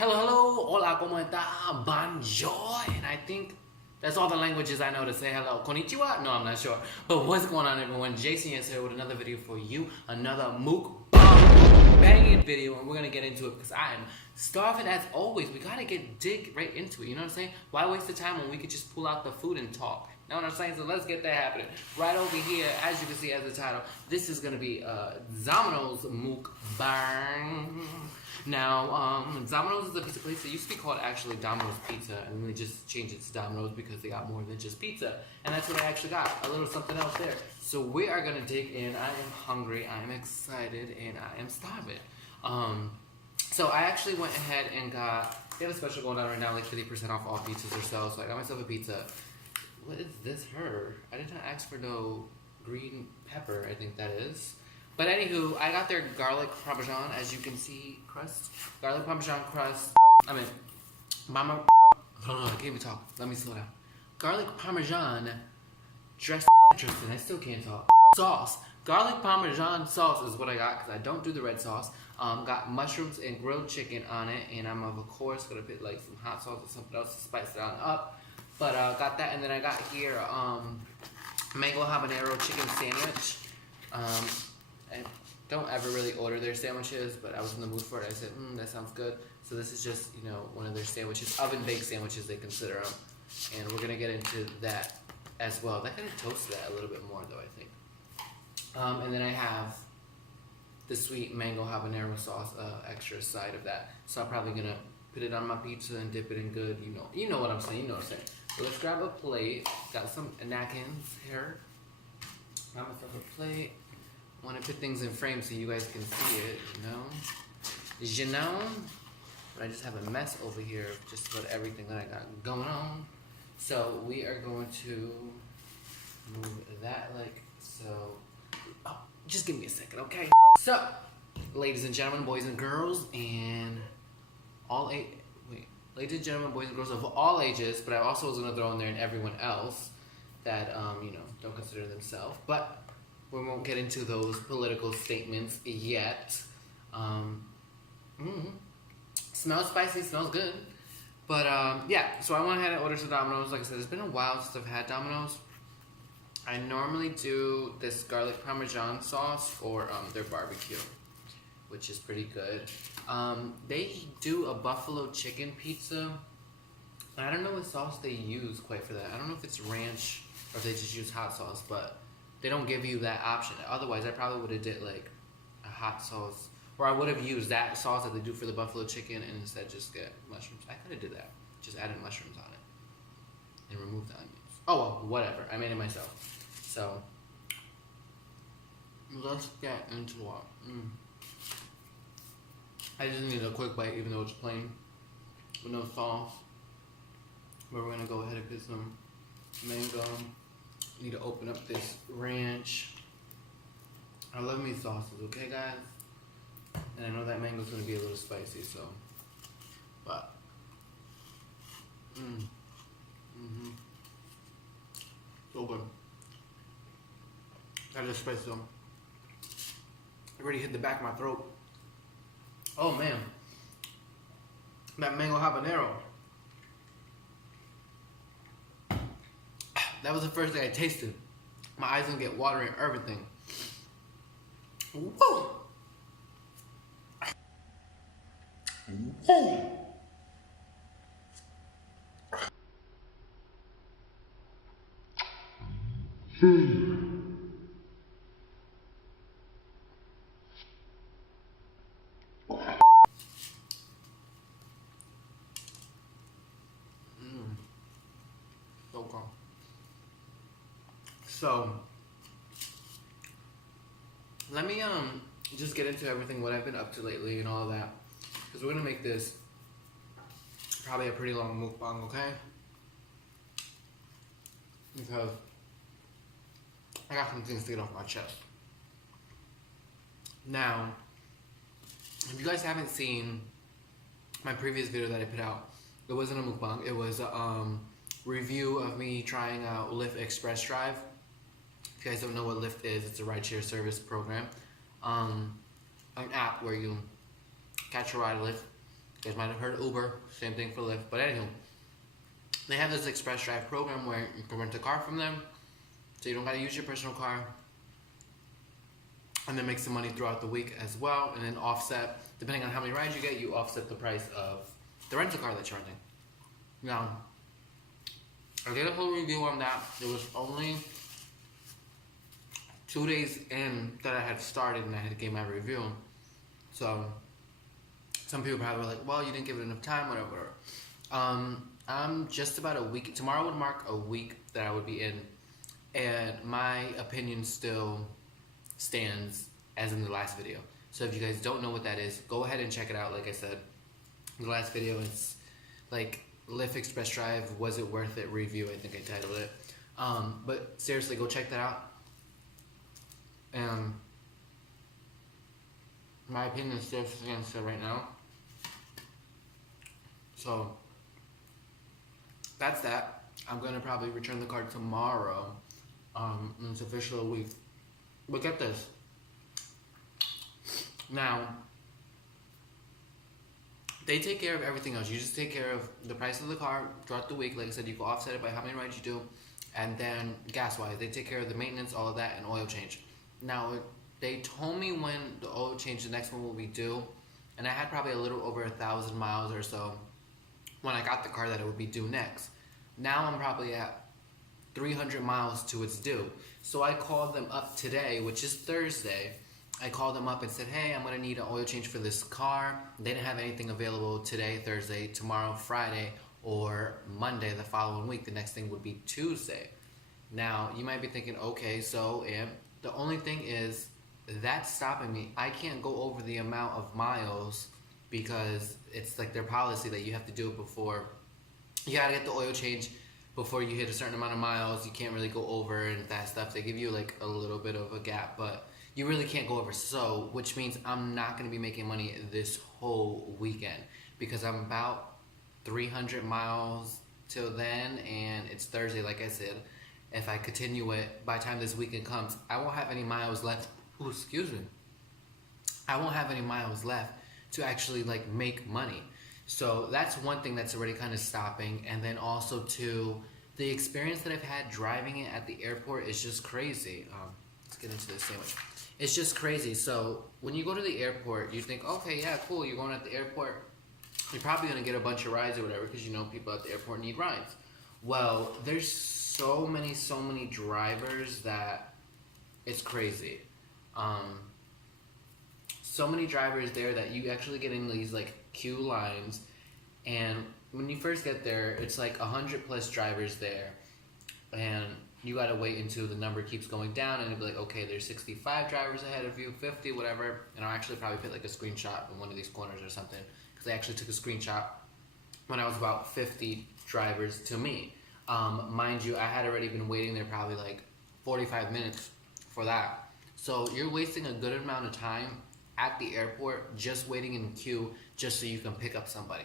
Hello, hello, hola, ¿cómo está? Bonjour. And I think that's all the languages I know to say hello. Konnichiwa? No, I'm not sure. But what's going on, everyone? Jayson Yessir with another video for you. Another Mukbang banging video. And we're going to get into it because I am starving as always. We got to dig right into it. You know what I'm saying? Why waste the time when we could just pull out the food and talk? You know what I'm saying? So let's get that happening. Right over here, as you can see as the title, this is going to be Domino'S Mukbang. Now, Domino's is a pizza place that used to be called actually Domino's Pizza, and they just changed it to Domino's because they got more than just pizza. And that's what I actually got, a little something else there. So we are gonna dig in. I am hungry, I am excited, and I am starving. So I actually went ahead and they have a special going on right now, like 50% off all pizzas or so. So I got myself a pizza. What is this her? I did not ask for no green pepper, I think that is. But anywho, I got their garlic parmesan, as you can see, crust. Garlic parmesan crust. I mean, mama. I can't even talk. Let me slow down. Garlic parmesan dressing. I still can't talk. Sauce. Garlic parmesan sauce is what I got because I don't do the red sauce. Got mushrooms and grilled chicken on it, and I'm of course gonna put like some hot sauce or something else to spice it on up. But got that, and then I got here mango habanero chicken sandwich. I don't ever really order their sandwiches, but I was in the mood for it. I said, that sounds good. So this is just, one of their sandwiches, oven-baked sandwiches they consider them. And we're going to get into that as well. That kind of toasted that a little bit more, though, I think. And then I have the sweet mango habanero sauce, extra side of that. So I'm probably going to put it on my pizza and dip it in good. You know what I'm saying. So let's grab a plate. Got some napkins here. Grab myself a plate. Want to put things in frame so you guys can see it, But I just have a mess over here of just about everything that I got going on. So we are going to move that like so. Oh, just give me a second, okay? So, ladies and gentlemen, boys and girls, and ladies and gentlemen, boys and girls of all ages, but I also was going to throw in there and everyone else that, don't consider themselves, but we won't get into those political statements yet. Smells spicy, smells good. But yeah, so I went ahead and ordered some Domino's. Like I said, it's been a while since I've had Domino's. I normally do this garlic parmesan sauce or their barbecue, which is pretty good. They do a buffalo chicken pizza. I don't know what sauce they use quite for that. I don't know if it's ranch or if they just use hot sauce, but they don't give you that option. Otherwise, I probably would have did like a hot sauce, or I would have used that sauce that they do for the buffalo chicken and instead just get mushrooms. I could have did that. Just added mushrooms on it and removed the onions. Oh well, whatever. I made it myself. So let's get into it. I just need a quick bite, even though it's plain with no sauce. But we're gonna go ahead and put some mango. Need to open up this ranch. I love me sauces, okay guys? And I know that mango's gonna be a little spicy, so. But. So good. That is spicy though. It already hit the back of my throat. Oh man. That mango habanero. That was the first thing I tasted. My eyes gonna get watery and everything. Woo! So calm. So let me just get into everything what I've been up to lately and all of that, because we're gonna make this probably a pretty long mukbang, okay? Because I got some things to get off my chest. Now, if you guys haven't seen my previous video that I put out, it wasn't a mukbang. It was a review of me trying out Lyft Express Drive. If you guys don't know what Lyft is, it's a rideshare service program. An app where you catch a ride, Lyft, You guys might have heard Uber, same thing for Lyft. But anywho, they have this express drive program where you can rent a car from them, so you don't gotta use your personal car, and then make some money throughout the week as well, and then offset, depending on how many rides you get, you offset the price of the rental car that you're renting. Now, I did a whole review on that. It was only 2 days in that I had started and I had to give my review. So, some people probably were like, well, you didn't give it enough time, whatever. I'm just about a week, tomorrow would mark a week that I would be in, and my opinion still stands as in the last video. So if you guys don't know what that is, go ahead and check it out. Like I said, in the last video, it's like Lyft Express Drive, was it worth it review, I think I titled it. But seriously, go check that out. And my opinion still stands right now. So that's that. I'm gonna probably return the card tomorrow. And it's official a week. But get this. Now, they take care of everything else. You just take care of the price of the car throughout the week. Like I said, you can offset it by how many rides you do. And then gas-wise, they take care of the maintenance, all of that, and oil change. Now, they told me when the oil change, the next one will be due. And I had probably a little over 1,000 miles or so when I got the car that it would be due next. Now I'm probably at 300 miles to its due. So I called them up today, which is Thursday. I called them up and said, hey, I'm going to need an oil change for this car. They didn't have anything available today, Thursday, tomorrow, Friday, or Monday the following week. The next thing would be Tuesday. Now, you might be thinking, okay, so, and the only thing is, that's stopping me. I can't go over the amount of miles because it's like their policy that you have to do it before. You got to get the oil change before you hit a certain amount of miles. You can't really go over and that stuff. They give you like a little bit of a gap, but you really can't go over. So, which means I'm not going to be making money this whole weekend because I'm about 300 miles till then, and it's Thursday, like I said. If I continue it, by the time this weekend comes, I won't have any miles left. Ooh, excuse me. I won't have any miles left to actually like make money. So that's one thing that's already kind of stopping. And then also too, the experience that I've had driving it at the airport is just crazy. Let's get into this sandwich. It's just crazy. So when you go to the airport, you think, okay, yeah, cool. You're going at the airport. You're probably going to get a bunch of rides or whatever because you know people at the airport need rides. Well, there's so many drivers that it's crazy. So many drivers there that you actually get in these like queue lines, and when you first get there, it's like 100+ drivers there, and you gotta wait until the number keeps going down, and it'll be like, okay, there's 65 drivers ahead of you, 50, whatever, and I'll actually probably put like a screenshot in one of these corners or something, because I actually took a screenshot when I was about 50 drivers to me. Mind you, I had already been waiting there probably like 45 minutes for that. So you're wasting a good amount of time at the airport just waiting in queue just so you can pick up somebody.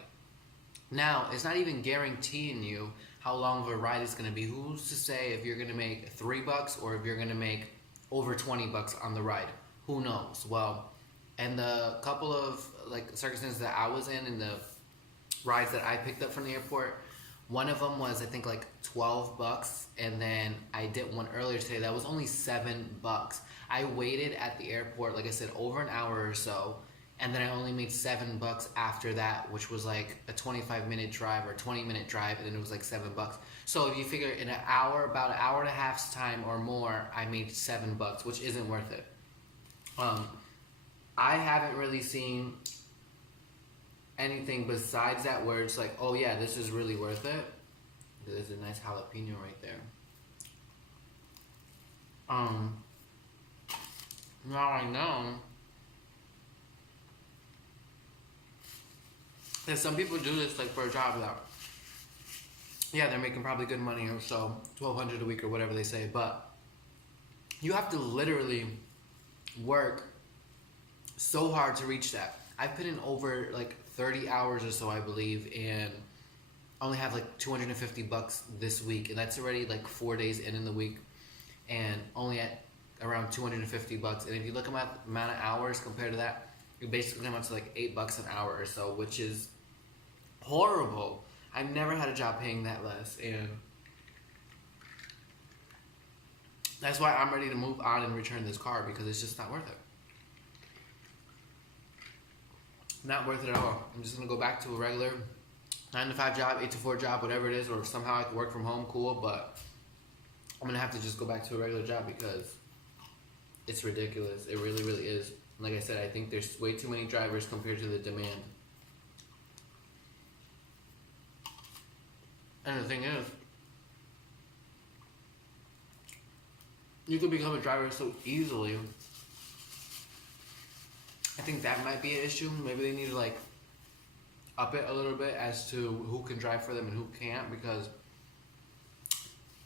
Now, it's not even guaranteeing you how long of a ride it's going to be. Who's to say if you're going to make $3 or if you're going to make over $20 on the ride? Who knows? Well, and the couple of like circumstances that I was in and the rides that I picked up from the airport, one of them was I think like $12, and then I did one earlier today that was only $7. I waited at the airport, like I said, over an hour or so, and then I only made $7 after that, which was like a 25-minute drive or 20-minute drive, and then it was like $7. So if you figure in an hour, about an hour and a half's time or more, I made $7, which isn't worth it. I haven't really seen anything besides that where it's like, oh yeah, this is really worth it. There's a nice jalapeno right there. Now I know that some people do this like for a job that, yeah, they're making probably good money or so, $1,200 a week or whatever they say, but you have to literally work so hard to reach that. I put in over like 30 hours or so, I believe, and only have like $250 this week, and that's already like 4 days in the week, and only at around $250. And if you look at the amount of hours compared to that, you basically come out to like $8 an hour or so, which is horrible. I've never had a job paying that less, and that's why I'm ready to move on and return this car, because it's just not worth it. Not worth it at all. I'm just gonna go back to a regular 9 to 5 job, 8 to 4 job, whatever it is, or if somehow I can work from home, cool, but I'm gonna have to just go back to a regular job because it's ridiculous. It really, really is. Like I said, I think there's way too many drivers compared to the demand. And the thing is, you could become a driver so easily. I think that might be an issue. Maybe they need to like up it a little bit as to who can drive for them and who can't, because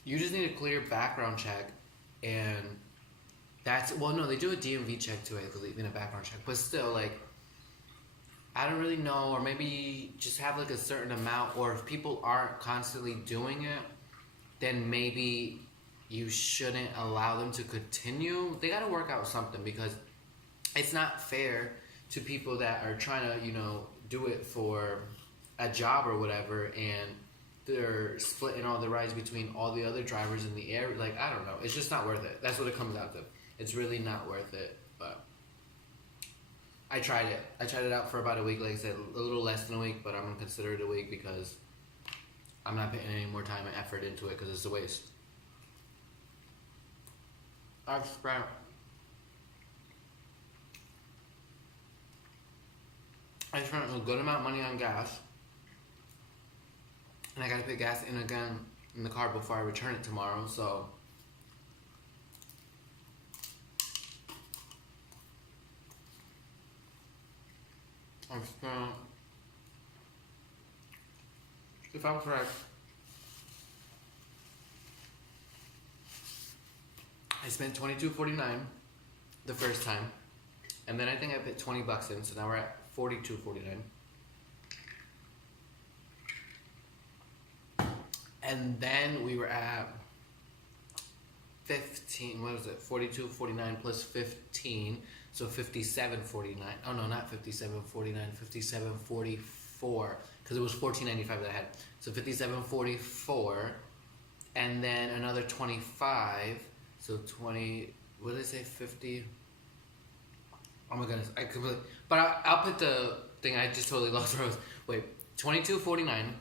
you just need a clear background check, and that's, well, no, they do a DMV check too, I believe, in a background check, but still, like, I don't really know, or maybe just have like a certain amount, or if people aren't constantly doing it, then maybe you shouldn't allow them to continue. They gotta work out something, because it's not fair to people that are trying to, you know, do it for a job or whatever, and they're splitting all the rides between all the other drivers in the area. Like, I don't know. It's just not worth it. That's what it comes out to. It's really not worth it. But I tried it. I tried it out for about a week. Like I said, a little less than a week, but I'm going to consider it a week because I'm not putting any more time and effort into it because it's a waste. I've spent a good amount of money on gas, and I gotta put gas in again in the car before I return it tomorrow, so I've spent, if I'm correct, I spent $22.49 the first time, and then I think I put $20 in, so now we're at $42.49. And then we were at 15, what was it? $42.49 plus 15, so $57.49. Oh no, not $57.49, $57.44, because it was $14.95 that I had. So $57.44, and then another 25, so 20, what did I say, 50? Oh my goodness, I completely, but I'll put the thing, I just totally lost where I was. Wait, $22.49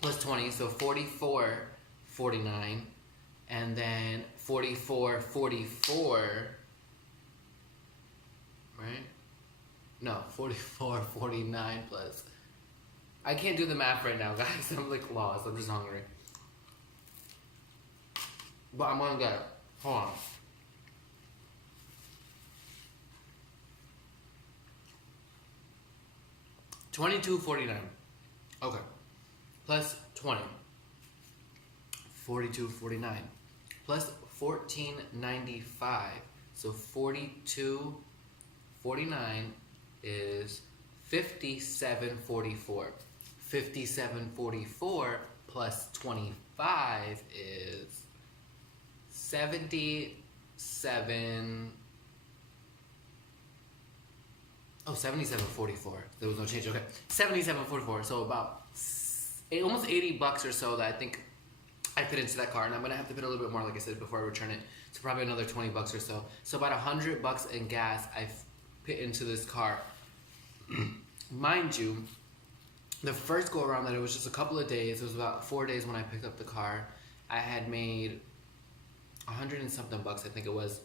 plus 20, so $44.49, and then $44.44, right? No, $44.49 plus, I can't do the math right now, guys. I'm like lost, I'm just hungry. But I'm gonna get it. Hold on. $22.49. Okay. Plus 20. $42.49. Plus $14.95. So $42.49 is $57.44. $57.44 plus 25 is 77. Oh, $77.44. There was no change. Okay, $77.44. So about almost $80 or so that I think I put into that car, and I'm gonna have to put a little bit more, like I said, before I return it. So probably another $20 or so. So about $100 in gas I've put into this car. Mind you, the first go around that it was just a couple of days. It was about 4 days when I picked up the car. I had made 100 and something bucks, I think it was.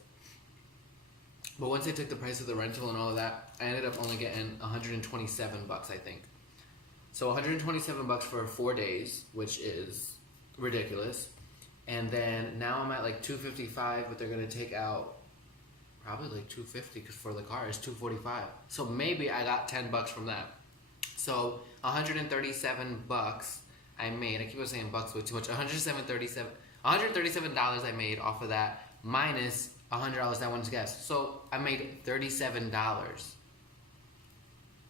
But once I took the price of the rental and all of that, I ended up only getting 127 bucks, I think. So 127 bucks for 4 days, which is ridiculous. And then now I'm at like 255, but they're gonna take out probably like 250 because for the car it's 245. So maybe I got 10 bucks from that. So 137 bucks I made. I keep on saying bucks way too much. $137 I made off of that, minus $100 that went to gas. So I made $37.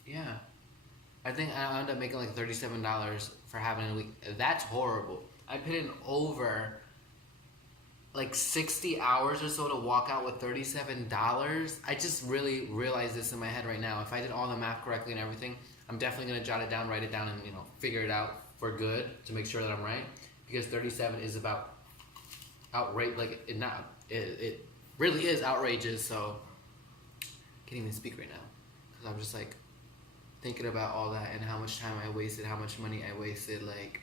Yeah. I think I ended up making like $37 for having a week. That's horrible. I put in over like 60 hours or so to walk out with $37. I just really realized this in my head right now. If I did all the math correctly and everything, I'm definitely gonna jot it down, write it down, and figure it out for good to make sure that I'm right. Because 37 is about outrage, like it really is outrageous. So I can't even speak right now because I'm just like thinking about all that and how much time I wasted, how much money I wasted. Like,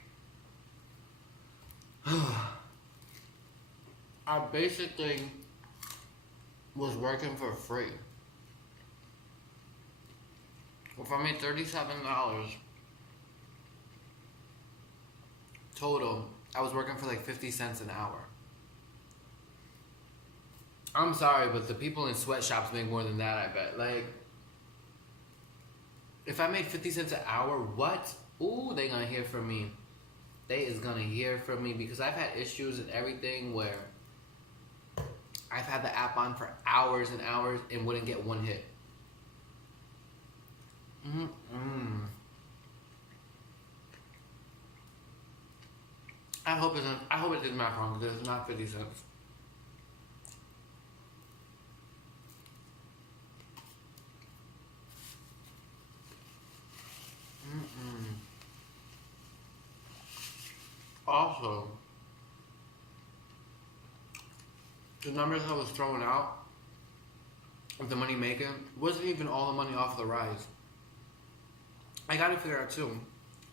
I basically was working for free. If I made $37 total, I was working for like 50 cents an hour. I'm sorry, but the people in sweatshops make more than that, I bet. Like, if I made 50 cents an hour, what? Ooh, they gonna hear from me. They is gonna hear from me because I've had issues and everything where I've had the app on for hours and hours and wouldn't get one hit. I hope it did math wrong because it's not 50 cents. Also, the numbers I was throwing out of the money making wasn't even all the money off the rise. I gotta figure out too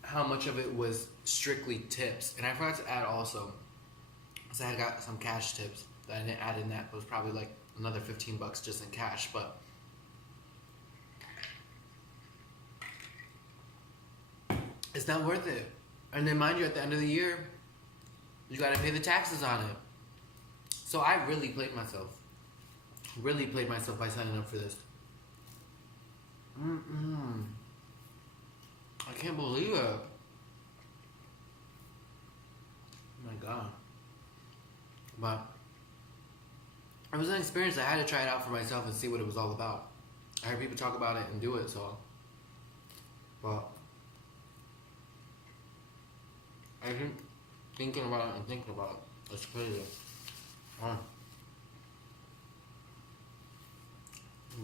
how much of it was strictly tips. And I forgot to add also, because I had got some cash tips that I didn't add in that. It was probably like another $15 just in cash, but it's not worth it. And then mind you, at the end of the year, you gotta pay the taxes on it. So I really played myself. Really played myself by signing up for this. I can't believe it. Oh my god. But it was an experience. I had to try it out for myself and see what it was all about. I heard people talk about it and do it, so. But I think thinking about it and thinking about it, it's crazy.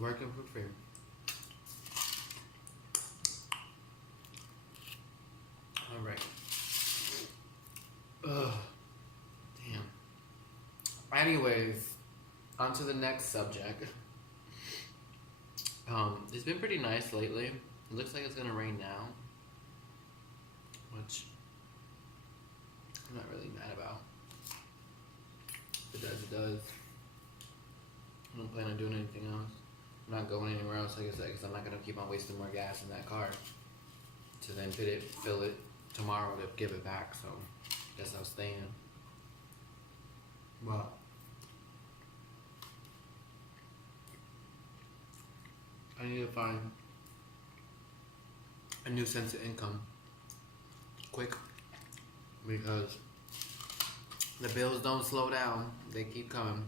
Working for free. Alright. Ugh. Damn. Anyways, on to the next subject. It's been pretty nice lately. It looks like it's gonna rain now, which I'm not really mad about. If it does, it does. I don't plan on doing anything else. I'm not going anywhere else, like I said, because I'm not gonna keep on wasting more gas in that car to then fill it tomorrow to give it back. So I guess I'll stay in. But I need to find a new sense of income quick, because the bills don't slow down, they keep coming.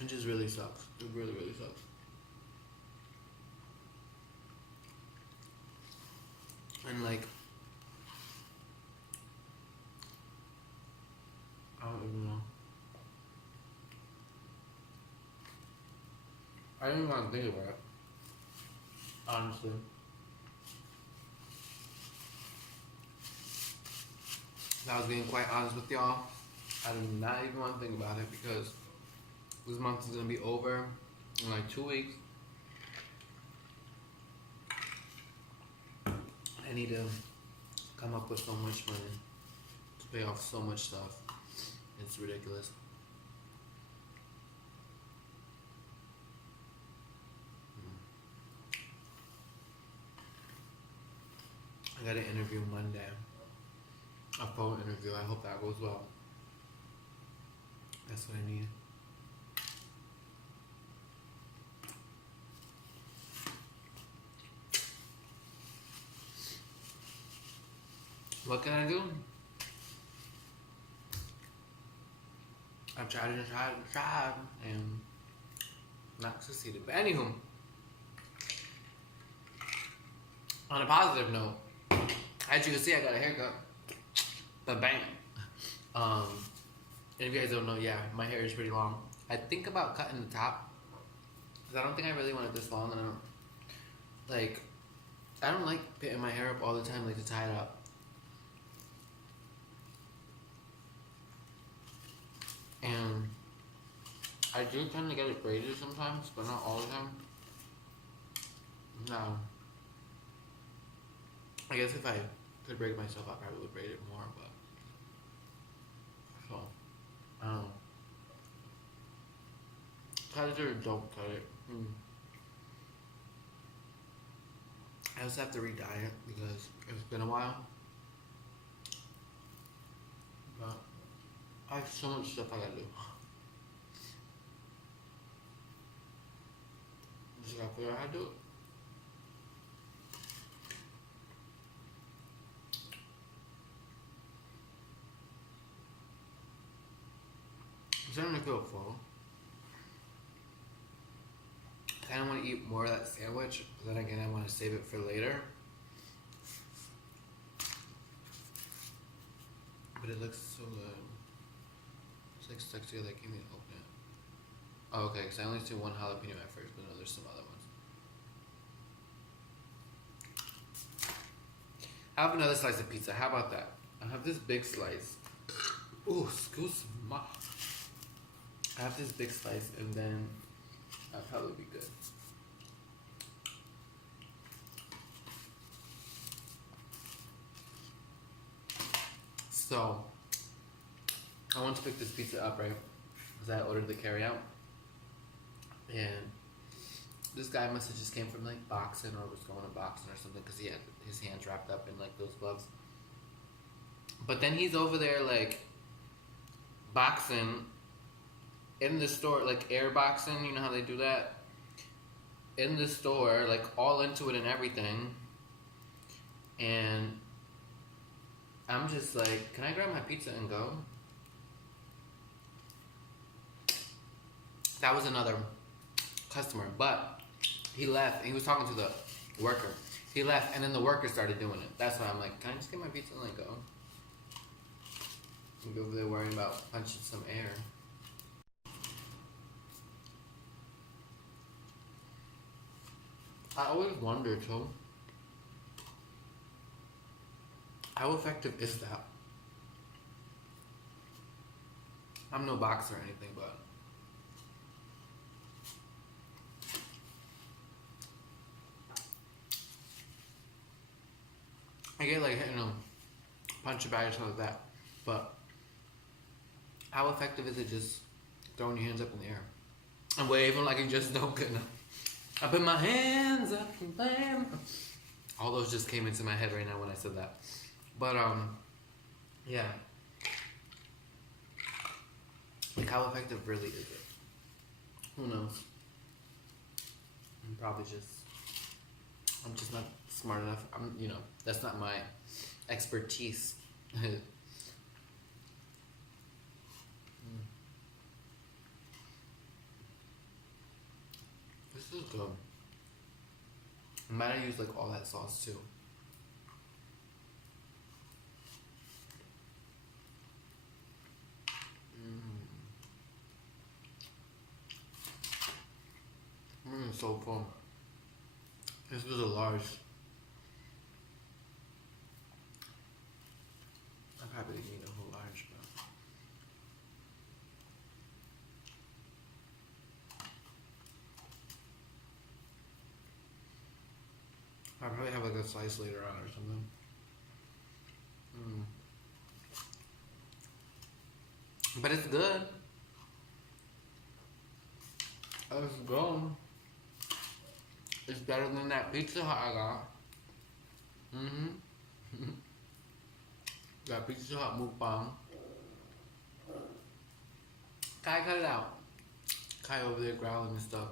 It just really sucks. It really, really sucks. And like, I don't even know. I didn't even want to think about it, honestly. If I was being quite honest with y'all, I do not even want to think about it because this month is going to be over in like 2 weeks. I need to come up with so much money to pay off so much stuff. It's ridiculous. I got an interview Monday. A phone interview. I hope that goes well. That's what I need. What can I do? I've tried and not succeeded. But anywho, on a positive note, as you can see, I got a haircut. But bam. And if you guys don't know, yeah, my hair is pretty long. I think about cutting the top, because I don't think I really want it this long, and I don't like pitting my hair up all the time, like to tie it up. And I do tend to get it braided sometimes, but not all the time. No. I guess if I could braid myself, I probably would braid it more, but so I don't know. Cut it or don't cut it. I also have to re-dye it because it's been a while. But I have so much stuff I gotta do. Just gotta figure out how to do it. I'm starting to feel full. I kind of want to eat more of that sandwich, but then again, I want to save it for later. But it looks so good. It's like stuck together. I can't even open it. Oh, okay, because I only see one jalapeno at first, but no, there's some other ones. I have another slice of pizza. How about that? I have this big slice. Ooh, excuse me. I have this big slice, and then that'll probably be good. So, I want to pick this pizza up, right? Because I ordered the carryout. And this guy must have just came from like boxing or was going to boxing or something because he had his hands wrapped up in like those gloves. But then he's over there like boxing in the store, like air boxing, you know how they do that? In the store, like all into it and everything. And I'm just like, can I grab my pizza and go? That was another customer, but he left. He was talking to the worker. He left, and then the worker started doing it. That's why I'm like, can I just get my pizza and like go? And be over there worrying about punching some air. I always wonder too, how effective is that? I'm no boxer or anything, but I get like, you know, punch a bag or something like that. But how effective is it just throwing your hands up in the air and waving like you just don't get enough? I put my hands up and bam. All those just came into my head right now when I said that. But yeah. Like how effective really is it? Who knows? I'm just not smart enough. You know, that's not my expertise. This is good. I might have used like all that sauce too. So full. This was a large. I probably didn't need a whole large, but I'll probably have like a slice later on or something. But it's good. Let's go. It's better than that Pizza Hut I got. Got Pizza Hut Mukbang. Kai, cut it out. Kai over there growling and stuff.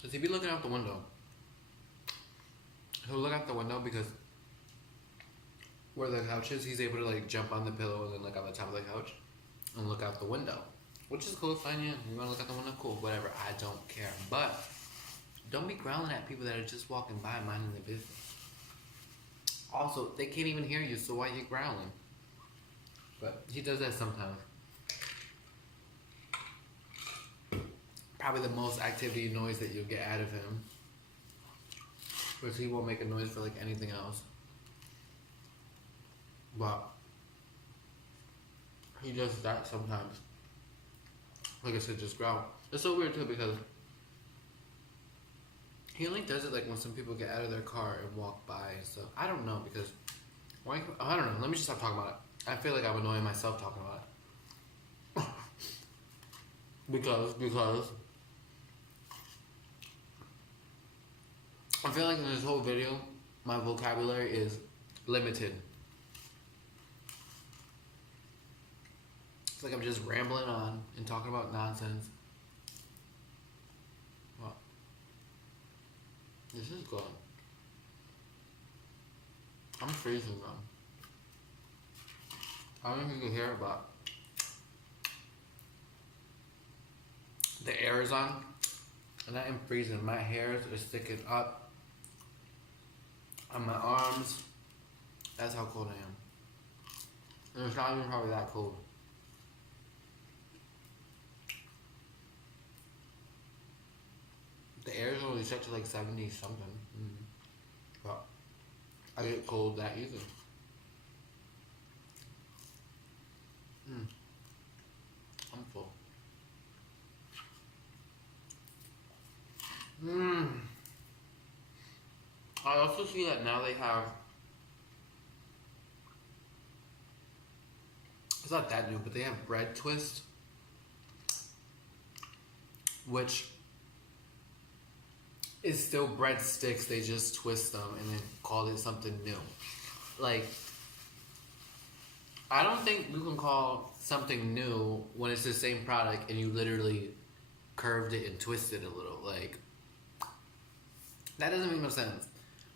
Cause he be looking out the window. He'll look out the window because where the couch is, he's able to like jump on the pillow and then like on the top of the couch and look out the window. Which is cool, fine, yeah. You wanna look out the window? Cool, whatever. I don't care. But don't be growling at people that are just walking by minding their business. Also, they can't even hear you, so why are you growling? But he does that sometimes. probably the most activity noise that you'll get out of him. Because he won't make a noise for like anything else. But he does that sometimes. Like I said, just growl. It's so weird too because he only does it like when some people get out of their car and walk by and stuff. I don't know because I don't know. Let me just stop talking about it. I feel like I'm annoying myself talking about it. because I feel like in this whole video, my vocabulary is limited. It's like I'm just rambling on and talking about nonsense. What? This is good. I'm freezing though. I don't know if you can hear it, but the air is on, and I am freezing. My hairs are sticking up on my arms. That's how cold I am. And it's not even probably that cold. The air is only set to like 70 something. But I get cold that easy. I'm full. I also see that now they have, it's not that new, but they have bread twist, which is still breadsticks. They just twist them and then call it something new. Like, I don't think you can call something new when it's the same product and you literally curved it and twisted it a little. Like, that doesn't make no sense.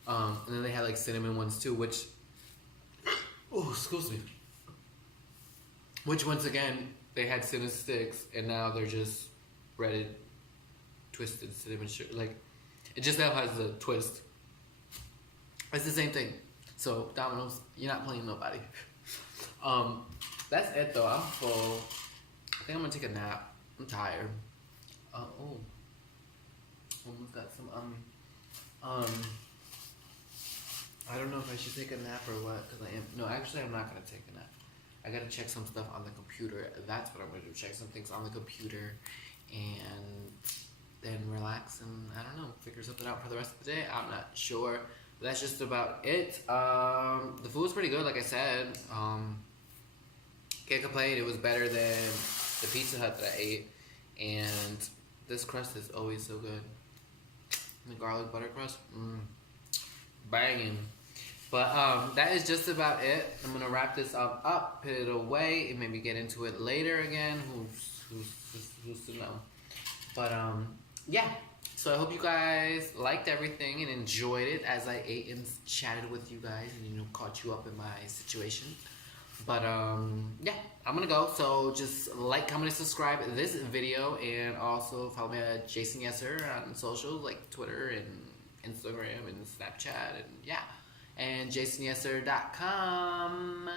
And then they had like cinnamon ones too, which, oh, excuse me. Which once again, they had cinnamon sticks and now they're just breaded, twisted cinnamon sugar. Like, it just now has a twist. It's the same thing. So, Domino's, you're not playing nobody. That's it though. I'm full. I think I'm gonna take a nap. I'm tired. Oh. Almost got some, I don't know if I should take a nap or what, because I am. No, actually, I'm not going to take a nap. I got to check some stuff on the computer. That's what I'm going to do. Check some things on the computer and then relax and, I don't know, figure something out for the rest of the day. I'm not sure. But that's just about it. The food was pretty good, like I said. Can't complain. It was better than the Pizza Hut that I ate. And this crust is always so good. The garlic butter crust, banging. But that is just about it. I'm gonna wrap this up, put it away, and maybe get into it later again. Who's to know? But yeah. So I hope you guys liked everything and enjoyed it as I ate and chatted with you guys and caught you up in my situation. But yeah, I'm gonna go. So just like, comment, and subscribe this video, and also follow me at Jayson Yessir on socials like Twitter and Instagram and Snapchat, and yeah, and JaysonYessir.com.